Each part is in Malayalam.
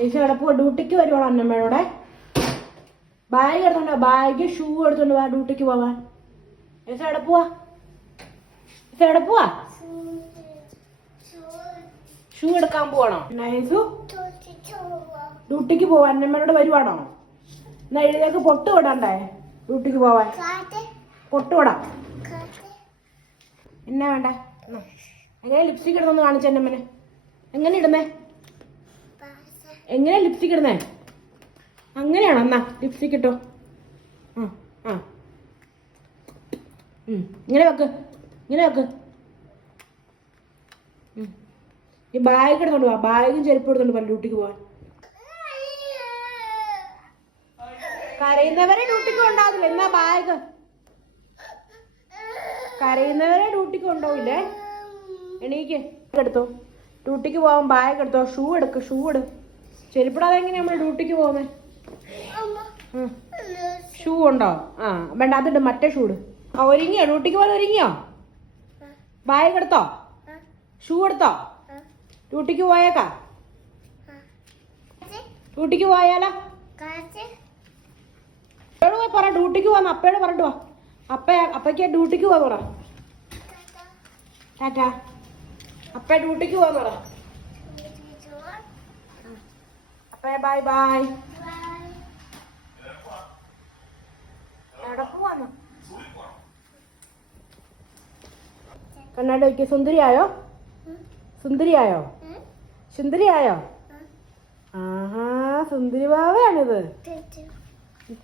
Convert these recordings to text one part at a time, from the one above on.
ചേച്ചി കിടപ്പോ ഡ്യൂട്ടിക്ക് വരുവാണോ അന്നമ്മയുടെ ബാഗ് എടുത്തോണ്ടോ ബാഗ് ഷൂ എടുത്തോണ്ട് വാ ഡ്യൂട്ടിക്ക് പോവാൻ. ചേച്ചി കിടപ്പുവാ പോവാ. ചേച്ചി എവിടെ ഷൂ എടുക്കാൻ പോവാണോ? നൈസു ഡ്യൂട്ടിക്ക് പോവാ അന്നമ്മയോട് വരുവാണോ? എന്നാ എഴുതിയൊക്കെ പൊട്ട് വിടണ്ടേ? ഡ്യൂട്ടിക്ക് പോവാൻ. പൊട്ട് വിടാം. എന്നാ വേണ്ട. എങ്ങനെ ലിപ്സ്റ്റിക് ഇടുന്നു കാണിച്ചു അന്നമ്മനെ. എങ്ങനെ ഇടുന്നേ? എങ്ങനെ ലിപ്സ്റ്റിക് ഇടുന്നേ? അങ്ങനെയാണോ? എന്നാ ലിപ്സ്റ്റിക് ഇട്ടോ. ആ ആ. ഇങ്ങനെ വെക്ക് ഇങ്ങനെ വെക്ക്. ഈ ബാഗ് എടുത്തോണ്ട് പോവാ ബാഗും ചെരുപ്പ് എടുത്തോണ്ട് പോവാ ഡ്യൂട്ടിക്ക് പോവാൻ. കരയുന്നവരെ ഡ്യൂട്ടിക്ക് ഉണ്ടാവില്ല എന്നാ ബാഗ് കരയുന്നവരെ ഡ്യൂട്ടിക്ക് ഉണ്ടാവില്ലേ എണീക്ക് എടുത്തോ. ഡ്യൂട്ടിക്ക് പോവാൻ ബാഗ് എടുത്തോ. ഷൂ എടുക്ക് ഷൂ എടു. ചെരുപ്പിടാതെ എങ്ങനെ നമ്മൾ ഡ്യൂട്ടിക്ക് പോകുന്നത് ഷൂ ഉണ്ടോ? ആ വേണ്ട അതിട്ട് മറ്റേ ഷൂ ഇട്. ആ ഒരുങ്ങിയോ? ഡ്യൂട്ടിക്ക് പോലെ ഒരുങ്ങിയോ? ബാഗ് എടുത്തോ ഷൂ എടുത്തോ? ഡ്യൂട്ടിക്ക് പോയേക്കാ? ഡ്യൂട്ടിക്ക് പോയാലോ? അപ്പയോട് പോയി പറ ഡ്യൂട്ടിക്ക് പോവാന്ന്. അപ്പയോട് പറഞ്ഞിട്ട് വാ. അപ്പ അപ്പയ്ക്ക് ഡ്യൂട്ടിക്ക് പോവാന്ന് പറ. ടാറ്റാ. അപ്പ ഡ്യൂട്ടിക്ക് പോവാന്ന് പറ. അപ്പേ ബൈ ബൈ. എവിടെ പോവാന്ന്? ആയോ വയ്ക്കുക സുന്ദരിയായോ? സുന്ദരിയായോ? സുന്ദരിയായോ? ആഹാ സുന്ദരി ബാവയാണിത്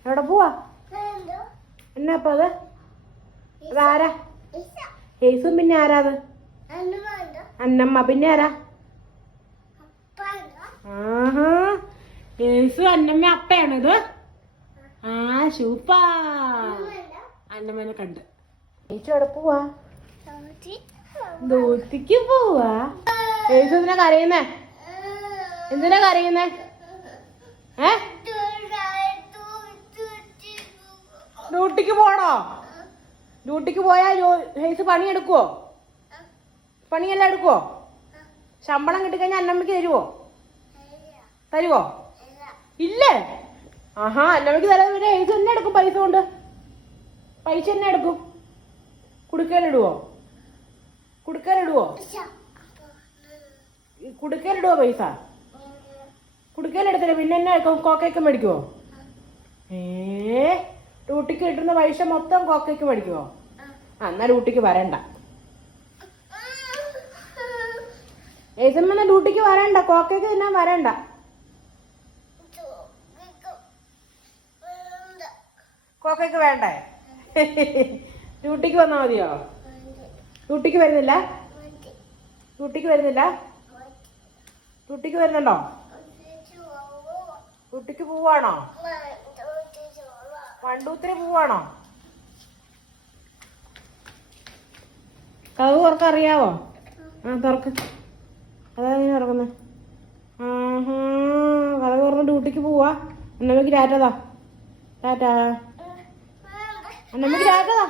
എവിടെ പോവാ? എന്നാ അപ്പൊ അത്? അതാരാ ഹേസും പിന്നെ ആരാ അത് അന്നമ്മ പിന്നെ ആരാ? ആഹാ. യേസു അന്നമ്മ അപ്പയാണിത് ആ ശൂപ്പാ അന്നമ്മനെ കണ്ട്. ചേച്ചി അവിടെ പോവാ? ദൂത്തിക്ക് പോവാ? യേശു എന്തിനാ കരയുന്നേ? എന്തിനാ കരയുന്നേ? ഏ? ഡ്യൂട്ടിക്ക് പോണോ? ഡ്യൂട്ടിക്ക് പോയാൽ ഹേസ് പണിയെടുക്കുവോ? പണിയെല്ലാം എടുക്കുവോ? ശമ്പളം കിട്ടിക്കഴിഞ്ഞാൽ അന്നമ്മയ്ക്ക് തരുവോ? തരുവോ? ഇല്ലേ? ആഹാ അല്ലെങ്കിൽ തരാൻ പിന്നെ ഹേസ് തന്നെ എടുക്കും പൈസ കൊണ്ട്. പൈസ തന്നെ എടുക്കും. കുടുക്കയിലിടുവോ കുടുക്കയിലിടുവോ കുടുക്കയിലിടുവോ പൈസ? കുടുക്കയിലെടുത്തില്ല പിന്നെ എന്നെ കോക്കയൊക്കെ മേടിക്കുവോ? ഏ ഡ്യൂട്ടിക്ക് കിട്ടുന്ന പൈസ മൊത്തം കോക്കയ്ക്ക് മേടിക്കുവോ? ആ എന്നാ ഡ്യൂട്ടിക്ക് വരണ്ട. ഏതമ്മ ഡ്യൂട്ടിക്ക് വരണ്ട. കോക്കയ്ക്ക് തിന്നാൻ വരണ്ട. കോക്കയ്ക്ക് വേണ്ടേ? ഡ്യൂട്ടിക്ക് വന്നാ മതിയോ? ഡ്യൂട്ടിക്ക് വരുന്നില്ല? ഡ്യൂട്ടിക്ക് വരുന്നില്ല? ഡ്യൂട്ടിക്ക് വരുന്നുണ്ടോ? ഡ്യൂട്ടിക്ക് പോവാണോ? വണ്ടൂത്തിരി പോവാണോ? കഥ തുറക്കറിയാവോ ആ തുറക്ക്. അതാ നീ തുറക്കുന്നത് ആഹാ കഥ തുറന്ന് ഡ്യൂട്ടിക്ക് പോവാ. അന്നമ്മക്ക് ടാറ്റതാ ടാറ്റാ. അന്നമ്മക്ക് ടാറ്റതാ